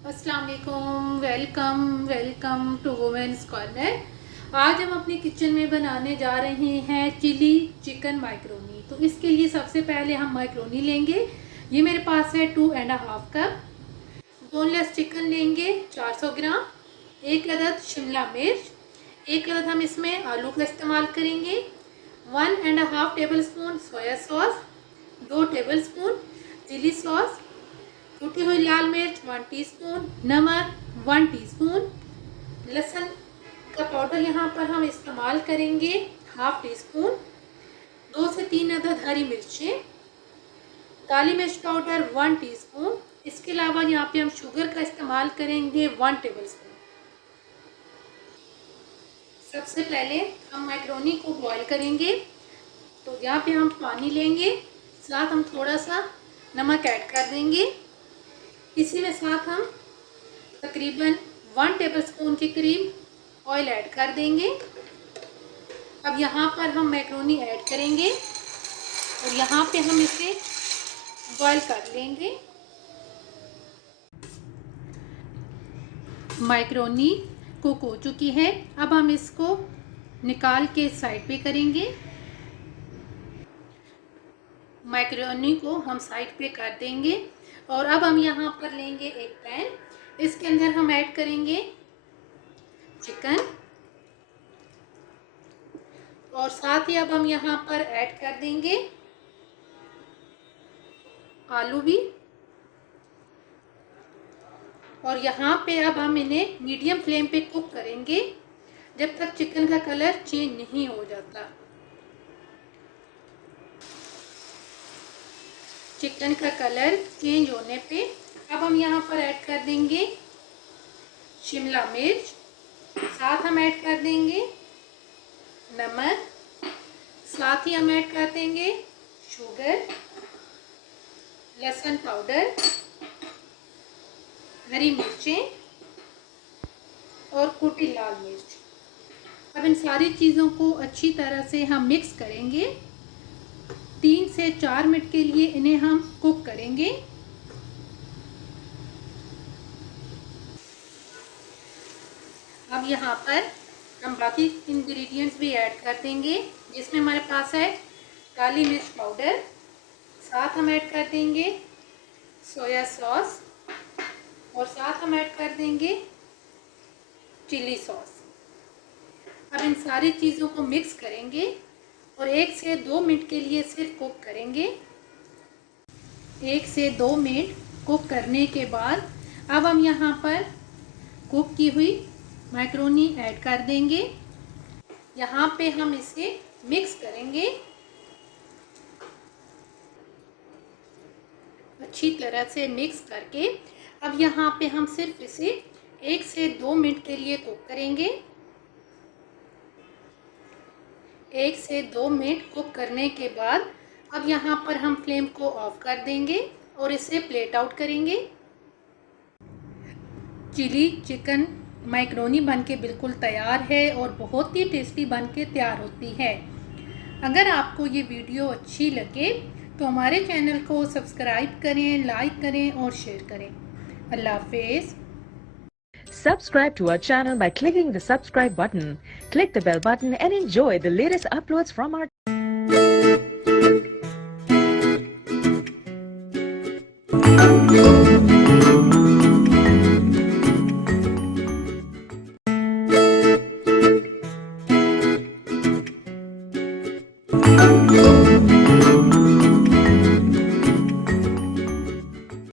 अस्सलाम वालेकुम, welcome welcome to women's corner. आज हम अपनी किचन में बनाने जा रहे हैं चिली चिकन माइक्रोनी। तो इसके लिए सबसे पहले हम माइक्रोनी लेंगे। ये मेरे पास है 2.5 कप। बोनलेस चिकन लेंगे 400 ग्राम। एक अदद शिमला मिर्च, एक अदद हम इसमें आलू का इस्तेमाल करेंगे। 1.5 tablespoon soya sauce, 2 tablespoon chilli sauce, कुटी हुई लाल मिर्च 1 टीस्पून, नमक 1 टीस्पून, लहसुन का पाउडर यहाँ पर हम इस्तेमाल करेंगे हाफ टी स्पून, 2 से 3 अदद हरी मिर्चें, काली मिर्च पाउडर 1 टीस्पून। इसके अलावा यहाँ पे हम शुगर का इस्तेमाल करेंगे 1 टेबल स्पून। सबसे पहले हम मैक्रोनी को बॉईल करेंगे। तो यहाँ पे हम पानी लेंगे, साथ हम थोड़ा सा नमक ऐड कर देंगे। इसी में साथ हम तकरीबन 1 टेबलस्पून के करीब ऑयल ऐड कर देंगे। अब यहाँ पर हम मैक्रोनी ऐड करेंगे और यहाँ पे हम इसे बॉईल कर लेंगे। मैक्रोनी कुक हो चुकी है। अब हम इसको निकाल के साइड पे करेंगे। मैक्रोनी को हम साइड पे कर देंगे और अब हम यहाँ पर लेंगे एक पैन। इसके अंदर हम ऐड करेंगे चिकन और साथ ही अब हम यहाँ पर ऐड कर देंगे आलू भी। और यहाँ पे अब हम इन्हें मीडियम फ्लेम पे कुक करेंगे जब तक चिकन का कलर चेंज नहीं हो जाता। चिकन का कलर चेंज होने पे अब हम यहाँ पर ऐड कर देंगे शिमला मिर्च, साथ हम ऐड कर देंगे नमक, साथ ही हम ऐड कर देंगे शुगर, लहसुन पाउडर, हरी मिर्चें और कुटी लाल मिर्च। अब इन सारी चीज़ों को अच्छी तरह से हम मिक्स करेंगे। 3 से 4 मिनट के लिए इन्हें हम कुक करेंगे। अब यहाँ पर हम बाकी इंग्रेडिएंट्स भी ऐड कर देंगे, जिसमें हमारे पास है काली मिर्च पाउडर, साथ हम ऐड कर देंगे सोया सॉस और साथ हम ऐड कर देंगे चिली सॉस। अब इन सारी चीज़ों को मिक्स करेंगे और 1 से 2 मिनट के लिए सिर्फ कुक करेंगे। 1 से 2 मिनट कुक करने के बाद अब हम यहाँ पर कुक की हुई मैक्रोनी ऐड कर देंगे। यहाँ पे हम इसे मिक्स करेंगे अच्छी तरह से। मिक्स करके अब यहाँ पे हम सिर्फ इसे 1 से 2 मिनट के लिए कुक करेंगे। 1 से 2 मिनट कुक करने के बाद अब यहाँ पर हम फ्लेम को ऑफ कर देंगे और इसे प्लेट आउट करेंगे। चिली चिकन मैक्रोनी बनके बिल्कुल तैयार है और बहुत ही टेस्टी बनके तैयार होती है। अगर आपको ये वीडियो अच्छी लगे तो हमारे चैनल को सब्सक्राइब करें, लाइक करें और शेयर करें। अल्लाह हाफिज़। Subscribe to our channel by clicking the subscribe button. Click the bell button and enjoy the latest uploads from our